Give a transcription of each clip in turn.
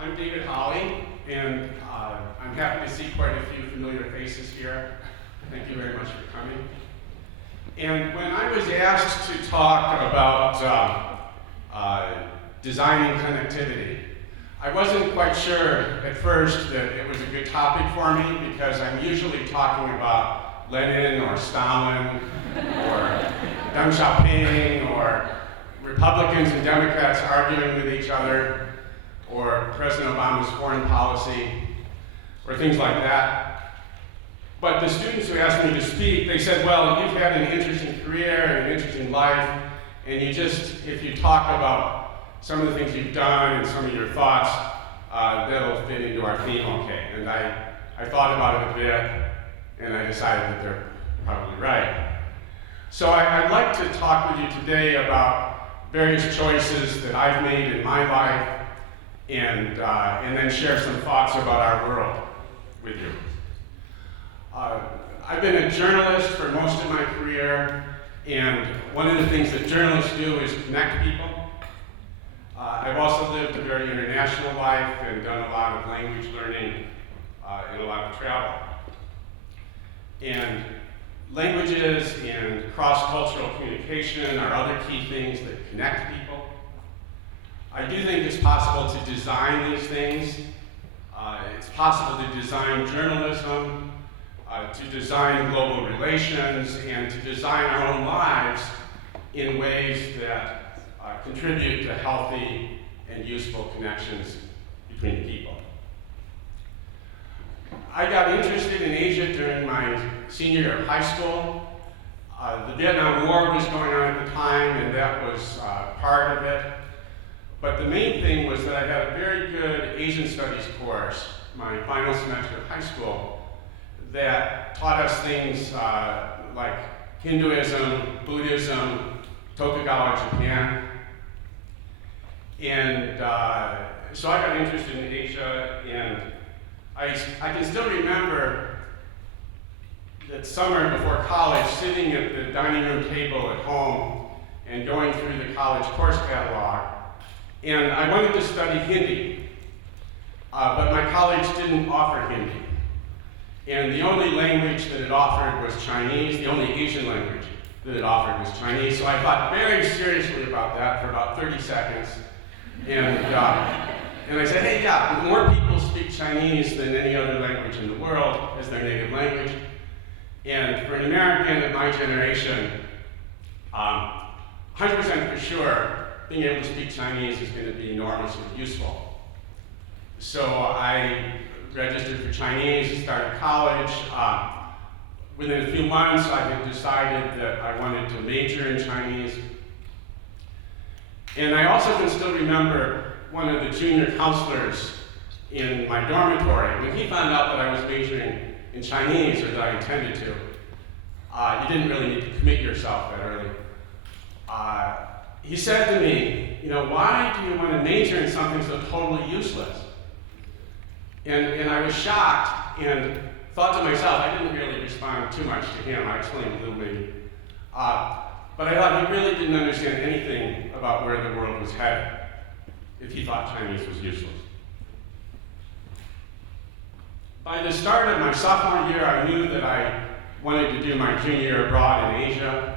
I'm David Holley, and I'm happy to see quite a few familiar faces here. Thank you very much for coming. And when I was asked to talk about designing connectivity, I wasn't quite sure at first that it was a good topic for me, because I'm usually talking about Lenin or Stalin or Deng Xiaoping or Republicans and Democrats arguing with each other, or President Obama's foreign policy, or things like that. But the students who asked me to speak, they said, well, you've had an interesting career and an interesting life, and if you talk about some of the things you've done and some of your thoughts, that'll fit into our theme okay. And I thought about it a bit, and I decided that they're probably right. So I'd like to talk with you today about various choices that I've made in my life, and then share some thoughts about our world with you. I've been a journalist for most of my career, and one of the things that journalists do is connect people. I've also lived a very international life and done a lot of language learning and a lot of travel. And languages and cross-cultural communication are other key things that connect people. I do think it's possible to design these things. It's possible to design journalism, to design global relations, and to design our own lives in ways that contribute to healthy and useful connections between people. I got interested in Asia during my senior year of high school. The Vietnam War was going on at the time, and that was part of it. But the main thing was that I had a very good Asian studies course, my final semester of high school, that taught us things like Hinduism, Buddhism, Tokugawa Japan. And so I got interested in Asia, and I can still remember that summer before college, sitting at the dining room table at home and going through the college course catalog. And I wanted to study Hindi, but my college didn't offer Hindi. And the only language that it offered was Chinese. The only Asian language that it offered was Chinese. So I thought very seriously about that for about 30 seconds. And I said, hey, yeah, more people speak Chinese than any other language in the world as their native language. And for an American of my generation, 100% for sure, being able to speak Chinese is going to be enormously useful. So I registered for Chinese, started college. Within a few months, I had decided that I wanted to major in Chinese. And I also can still remember one of the junior counselors in my dormitory. When he found out that I was majoring in Chinese, or that I intended to, you didn't really need to commit yourself that early. He said to me, why do you want to major in something so totally useless? And I was shocked and thought to myself, I didn't really respond too much to him. I explained a little bit. But I thought he really didn't understand anything about where the world was headed if he thought Chinese was useless. By the start of my sophomore year, I knew that I wanted to do my junior year abroad in Asia.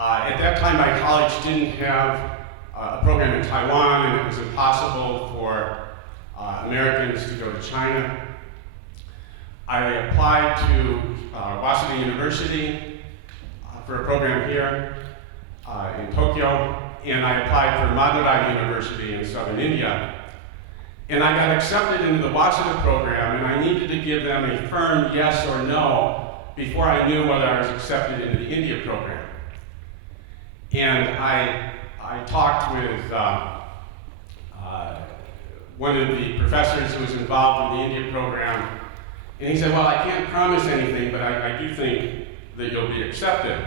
At that time, my college didn't have a program in Taiwan, and it was impossible for Americans to go to China. I applied to Waseda University for a program here in Tokyo, and I applied for Madurai University in southern India. And I got accepted into the Waseda program, and I needed to give them a firm yes or no before I knew whether I was accepted into the India program. And I talked with one of the professors who was involved with the India program, and he said, well, I can't promise anything, but I do think that you'll be accepted.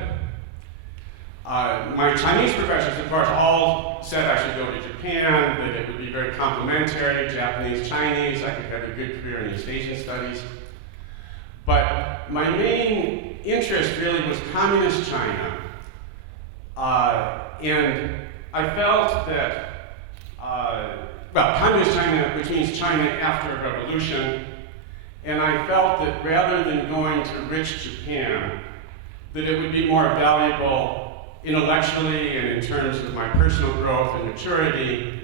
My Chinese professors, of course, all said I should go to Japan, that it would be very complementary, Japanese, Chinese, I could have a good career in East Asian studies. But my main interest really was communist China. And I felt that, communist China China, which means China after a revolution. And I felt that rather than going to rich Japan, that it would be more valuable intellectually and in terms of my personal growth and maturity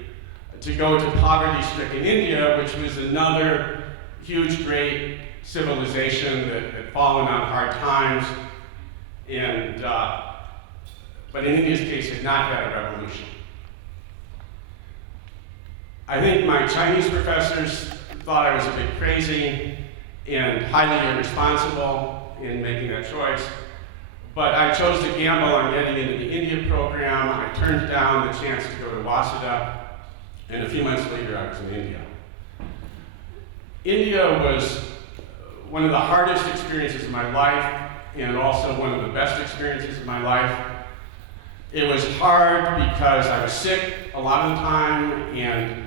to go to poverty-stricken India, which was another huge, great civilization that had fallen on hard times, and but in India's case had not had a revolution. I think my Chinese professors thought I was a bit crazy and highly irresponsible in making that choice, but I chose to gamble on getting into the India program. I turned down the chance to go to Waseda, and a few months later I was in India. India was one of the hardest experiences of my life, and also one of the best experiences of my life. It was hard because I was sick a lot of the time, and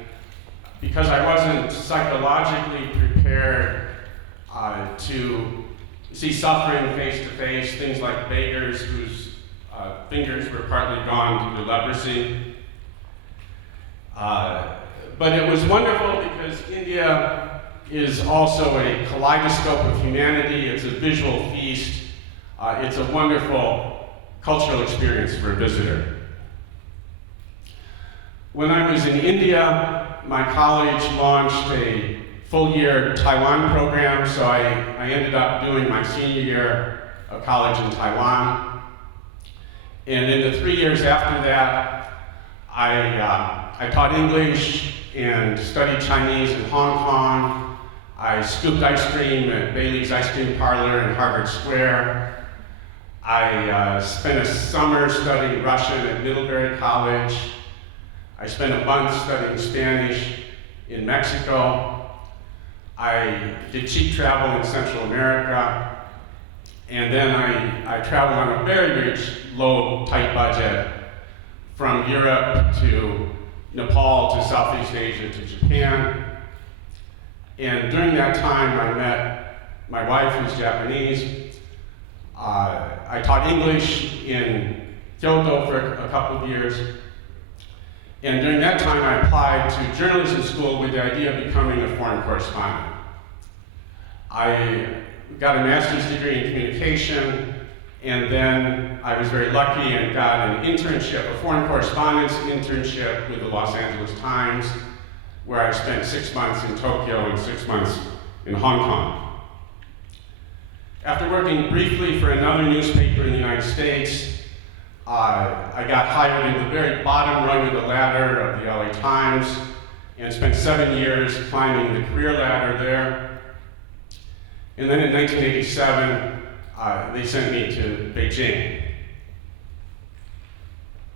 because I wasn't psychologically prepared to see suffering face to face, things like beggars whose fingers were partly gone due to leprosy. But it was wonderful because India is also a kaleidoscope of humanity. It's a visual feast. It's a wonderful cultural experience for a visitor. When I was in India, my college launched a full-year Taiwan program, so I ended up doing my senior year of college in Taiwan. And in the 3 years after that, I taught English and studied Chinese in Hong Kong. I scooped ice cream at Bailey's Ice Cream Parlor in Harvard Square. I spent a summer studying Russian at Middlebury College. I spent a month studying Spanish in Mexico. I did cheap travel in Central America. And then I traveled on a very, very low, tight budget from Europe to Nepal to Southeast Asia to Japan. And during that time, I met my wife, who's Japanese. I taught English in Kyoto for a couple of years. And during that time, I applied to journalism school with the idea of becoming a foreign correspondent. I got a master's degree in communication, and then I was very lucky and got an internship, a foreign correspondence internship with the Los Angeles Times, where I spent 6 months in Tokyo and 6 months in Hong Kong. After working briefly for another newspaper in the United States, I got hired in the very bottom rung of the ladder of the LA Times and spent 7 years climbing the career ladder there. And then in 1987, they sent me to Beijing.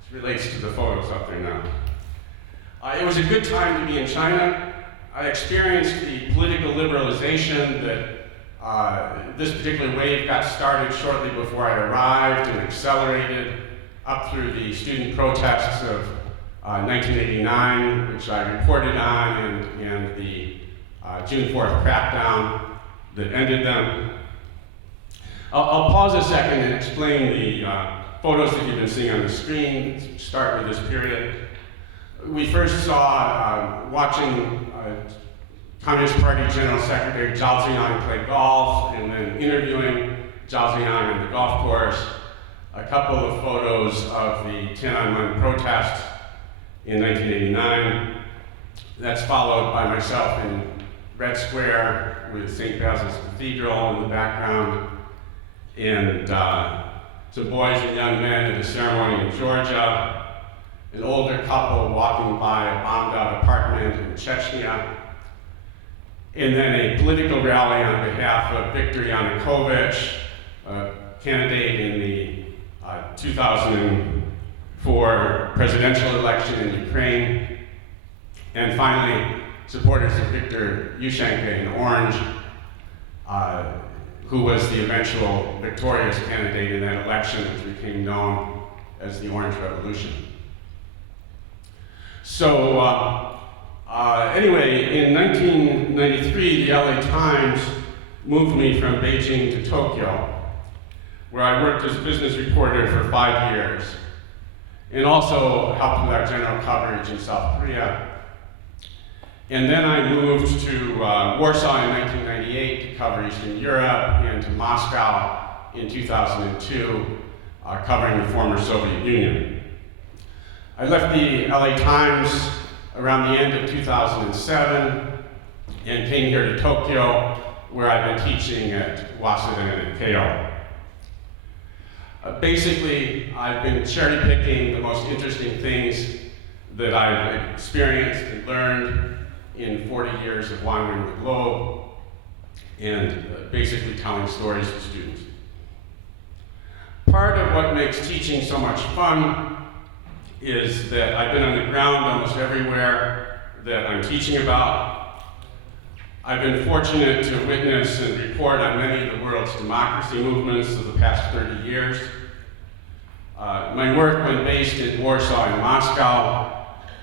This relates to the photos up there now. It was a good time to be in China. I experienced the political liberalization that this particular wave got started shortly before I arrived and accelerated up through the student protests of 1989, which I reported on, and the June 4th crackdown that ended them. I'll pause a second and explain the photos that you've been seeing on the screen, start with this period. We first saw watching Communist Party General Secretary Zhao Ziyang play golf, and then interviewing Zhao Ziyang on the golf course. A couple of photos of the Tiananmen protests in 1989. That's followed by myself in Red Square with St. Basil's Cathedral in the background, and some boys and young men at a ceremony in Georgia, an older couple walking by a bombed-out apartment in Chechnya, and then a political rally on behalf of Viktor Yanukovych, a candidate in the 2004 presidential election in Ukraine, and finally, supporters of Viktor Yushchenko in orange, who was the eventual victorious candidate in that election, which became known as the Orange Revolution. So anyway, in 1993, the LA Times moved me from Beijing to Tokyo, where I worked as a business reporter for 5 years, and also helped with our general coverage in South Korea. And then I moved to Warsaw in 1998 to cover Eastern Europe, and to Moscow in 2002, covering the former Soviet Union. I left the LA Times around the end of 2007 and came here to Tokyo, where I've been teaching at Waseda and Keio. Basically, I've been cherry picking the most interesting things that I've experienced and learned in 40 years of wandering the globe, and basically telling stories to students. Part of what makes teaching so much fun is that I've been on the ground almost everywhere that I'm teaching about. I've been fortunate to witness and report on many of the world's democracy movements of the past 30 years. My work, when based in Warsaw and Moscow,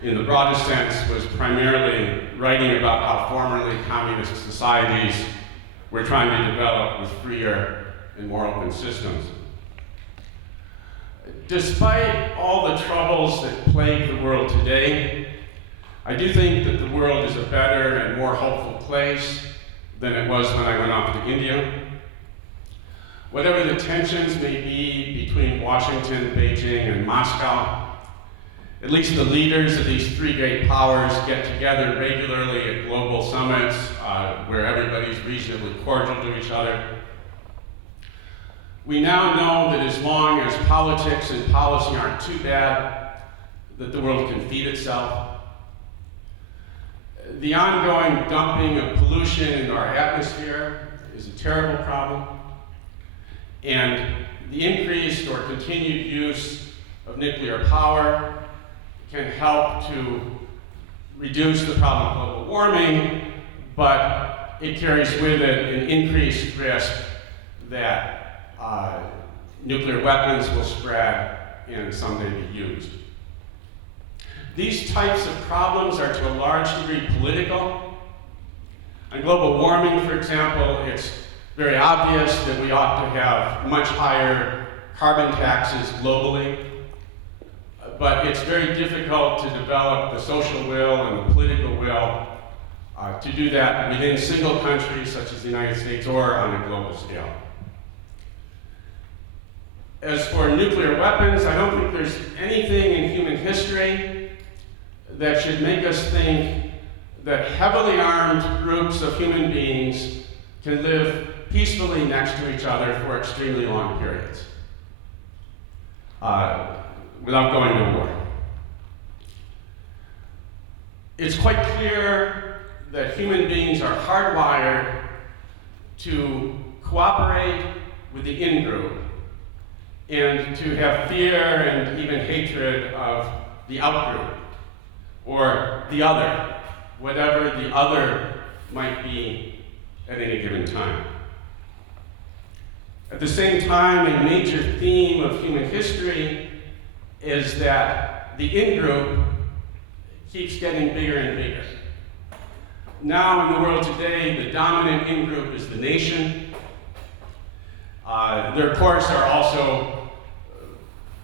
in the broadest sense, was primarily writing about how formerly communist societies were trying to develop with freer and more open systems. Despite all the troubles that plague the world today, I do think that the world is a better and more hopeful place than it was when I went off to India. Whatever the tensions may be between Washington, Beijing, and Moscow, at least the leaders of these three great powers get together regularly at global summits where everybody's reasonably cordial to each other. We now know that as long as politics and policy aren't too bad, that the world can feed itself. The ongoing dumping of pollution into our atmosphere is a terrible problem, and the increased or continued use of nuclear power can help to reduce the problem of global warming, but it carries with it an increased risk that nuclear weapons will spread and someday be used. These types of problems are to a large degree political. On global warming, for example, it's very obvious that we ought to have much higher carbon taxes globally, but it's very difficult to develop the social will and the political will to do that within single countries such as the United States or on a global scale. As for nuclear weapons, I don't think there's anything in human history that should make us think that heavily armed groups of human beings can live peacefully next to each other for extremely long periods without going to war. It's quite clear that human beings are hardwired to cooperate with the in-group and to have fear and even hatred of the out-group, or the other, whatever the other might be at any given time. At the same time, a major theme of human history is that the in-group keeps getting bigger and bigger. Now in the world today, the dominant in-group is the nation. There, of course, are also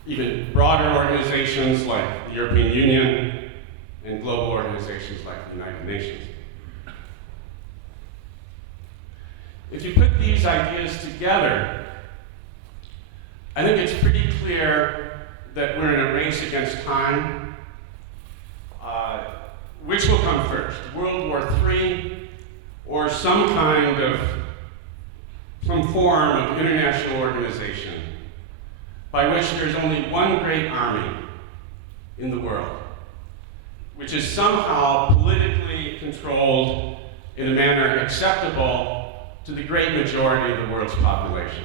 even broader organizations like the European Union and global organizations like the United Nations. If you put these ideas together, I think it's pretty clear that we're in a race against time. Which will come first, World War III or some form of international organization by which there's only one great army in the world, which is somehow politically controlled in a manner acceptable to the great majority of the world's population.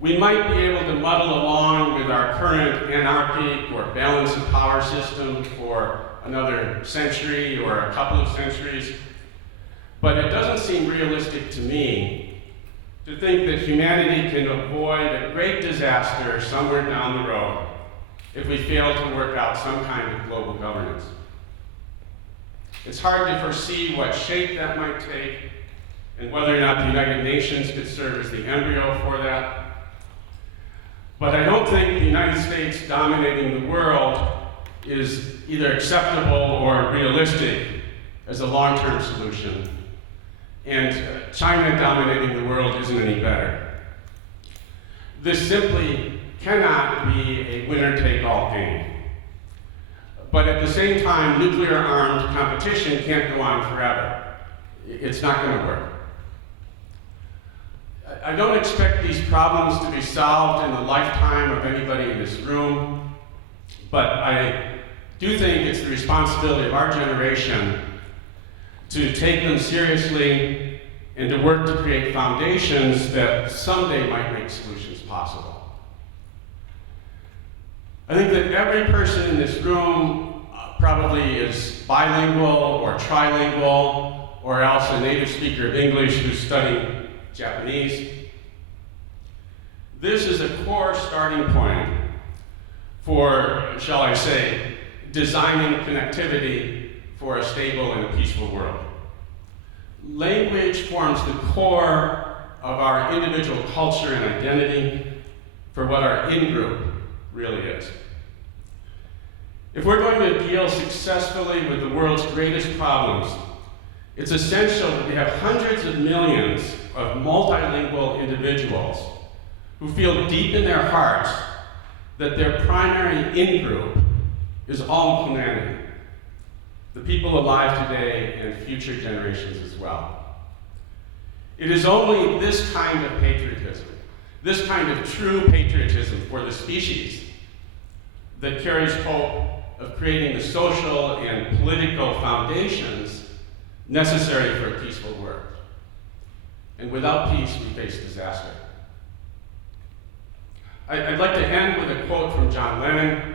We might be able to muddle along with our current anarchic or balance of power system for another century or a couple of centuries, but it doesn't seem realistic to me to think that humanity can avoid a great disaster somewhere down the road if we fail to work out some kind of global governance. It's hard to foresee what shape that might take and whether or not the United Nations could serve as the embryo for that. But I don't think the United States dominating the world is either acceptable or realistic as a long-term solution, and China dominating the world isn't any better. This simply cannot be a winner-take-all game. But at the same time, nuclear-armed competition can't go on forever. It's not going to work. I don't expect these problems to be solved in the lifetime of anybody in this room, but I do think it's the responsibility of our generation to take them seriously and to work to create foundations that someday might make solutions possible. I think that every person in this room probably is bilingual or trilingual or else a native speaker of English who's studying Japanese. This is a core starting point for, shall I say, designing connectivity for a stable and a peaceful world. Language forms the core of our individual culture and identity for what our in-group really is. If we're going to deal successfully with the world's greatest problems, it's essential that we have hundreds of millions of multilingual individuals who feel deep in their hearts that their primary in-group is all humanity, the people alive today and future generations as well. It is only this kind of patriotism, this kind of true patriotism for the species, that carries hope of creating the social and political foundations necessary for a peaceful world. And without peace, we face disaster. I'd like to end with a quote from John Lennon.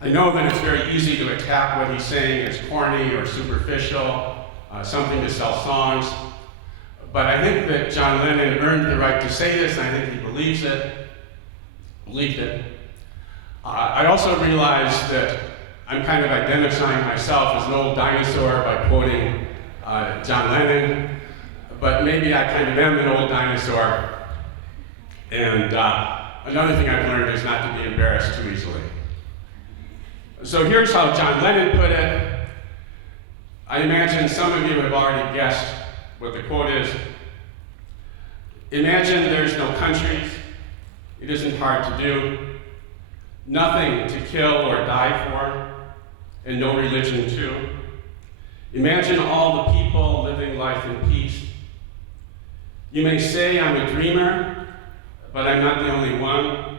I know that it's very easy to attack what he's saying as corny or superficial, something to sell songs, but I think that John Lennon earned the right to say this, and I think he believed it. I also realized that I'm kind of identifying myself as an old dinosaur by quoting John Lennon, but maybe I kind of am an old dinosaur. And another thing I've learned is not to be embarrassed too easily. So here's how John Lennon put it. I imagine some of you have already guessed what the quote is. Imagine there's no countries. It isn't hard to do. Nothing to kill or die for, and no religion too. Imagine all the people living life in peace. You may say I'm a dreamer, but I'm not the only one.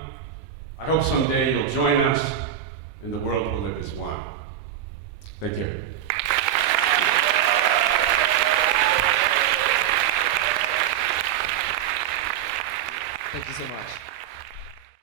I hope someday you'll join us, and the world will live as one. Thank you. Thank you so much.